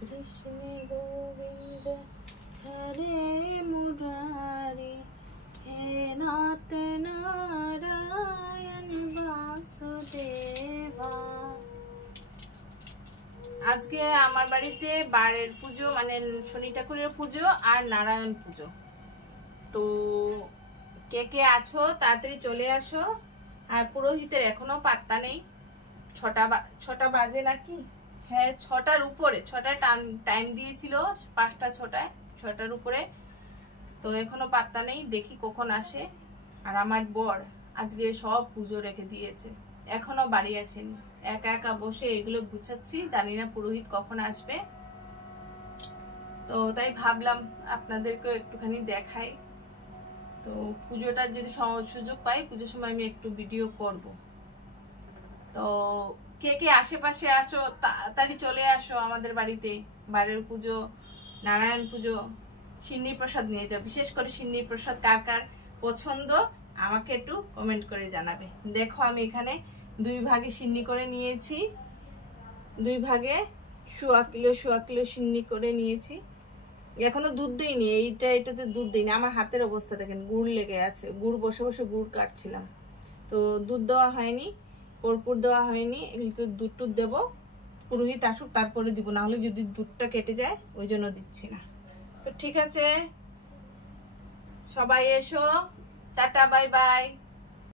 कृष्ण गोविंद हरे मुरारी हे नाथ नारायण वासुदेवा। আজকে আমার বাড়িতে বারের পুজো, মানে শনি ঠাকুরের পুজো আর নারায়ণ পুজো। তো কে কে আছো তাড়াতাড়ি চলে আসো। আর পুরোহিতের এখনো পাত্তা নেই। ছটা বাজে নাকি? হ্যাঁ, 6টার উপরে, 6টায় টাইম দিয়েছিল, 5টা 6টার উপরে। তো এখনো পাত্তা নেই, দেখি কখন আসে। আর আমার বর আজকে সব পুজো রেখে দিয়েছে, এখনো বাড়ি আসেনি। একা একা বসে এগুলো গুছাচ্ছি, জানি না পুরোহিত কখন আসবে। তো তাই ভাবলাম আপনাদেরকেও একটুখানি দেখাই। তো পুজোটার যদি সুযোগ পাই, পুজোর সময় আমি একটু ভিডিও করব। তো কে কে আশেপাশে আছো তাড়াতাড়ি চলে আসো আমাদের বাড়িতে। বারের পুজো, নারায়ণ পুজো, সিন্নি প্রসাদ নিয়ে যাও। বিশেষ করে সিন্নি প্রসাদ কার কার পছন্দ আমাকে একটু কমেন্ট করে জানাবে। দেখো আমি এখানে 2 ভাগে সিন্নি করে নিয়েছি, 2 ভাগে 1.25 কিলো সিন্নি করে নিয়েছি। এখনো দুধ দিইনি, এটাতে দুধ দিইনি। আমার হাতের অবস্থা দেখেন, গুড় লেগে আছে। গুড় বসে বসে গুড় কাটছিলাম, তো দুধ দেওয়া হয়নি, কর্পূর দেওয়া হয়নি। এগুলোতে দুধ টুধ দেবো, পুরোহিত আসুক তারপরে দিব, না হলে যদি দুধটা কেটে যায় ওই জন্য দিচ্ছি না। তো ঠিক আছে, সবাই এসো, টাটা, বাই বাই।